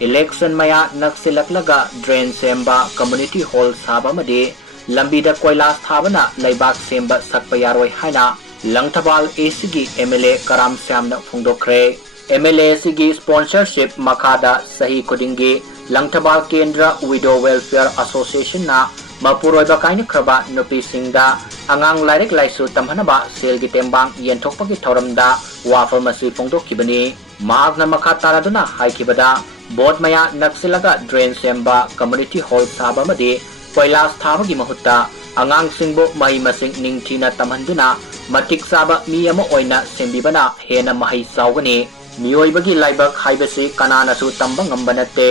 election maya naksilak drain semba community hall saba madi lambida Koilas Thabana Leibak Semba Sakpa Yaroi haina langthabal ACG MLA Karam Shyam na phungdokre MLA sigi sponsorship makada sahi kudingi langthabal kendra widow welfare association na mapuroi ba kaina khraba nupi singda angang lairik laisu tamhanaba selgi tembang yenthokpagi thoramda wafamasi phungdokkibani mahakna makha taraduna haikibada board maya naksilaga drain semba community hall saba madi Koilas Thabagi mahutta angang singbo mahi masing ningthina tamhanduna matik saba mi ama oina sembibana hena mahi saugani miyoibagi laibak haibasi kananasu tamba ngamba natte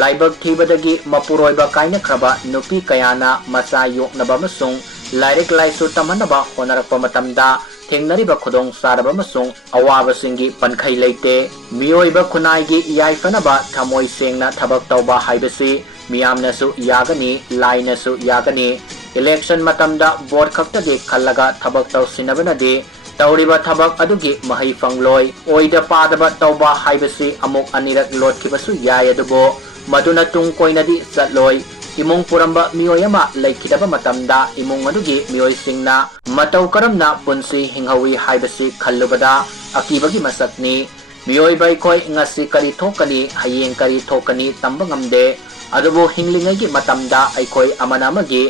laibak thibadagi mapuroiba kaina khraba nupi kayana macha yoknaba masung lairik laisu tamhanaba honarakpa matamda thengnariba khodong saraba masung awaba singi pankhai leite miyoiba khunai gi yaifanaba thamoi sengna thabak tauba haibasi miyamnasu yagani lainasu yagani election matamda board khaktagi khallaga thabak taw sinabanadi tawriba thabak adugi mahai fangloi oida padaba tauba haibasi amuk anirak lotkibasu yai adubo maduna tung koinadi chatloi imong puramba miyoyama laikidaba matamda imong adugi miyoy singna matau karamna punsi hinghawi haibasi khallubada akibagi masakni miyoy bai koi ngasi kari thokani hayeng kari thokani tamba ngamde adubo hinglingai gi matamda aikoi amanamagi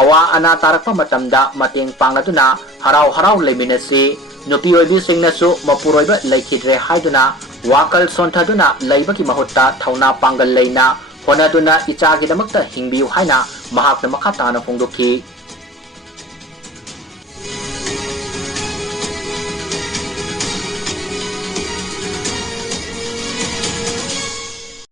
awa ana tarakpa matamda mateng pangaduna harau harau leiminasi nupi oibi singnasu mapuroiba laikidre haiduna wakal sonthaduna leibaki mahutta thauna pangal leina honaduna ichagi damakta hingbiu haina mahakna makhatana phongdokhi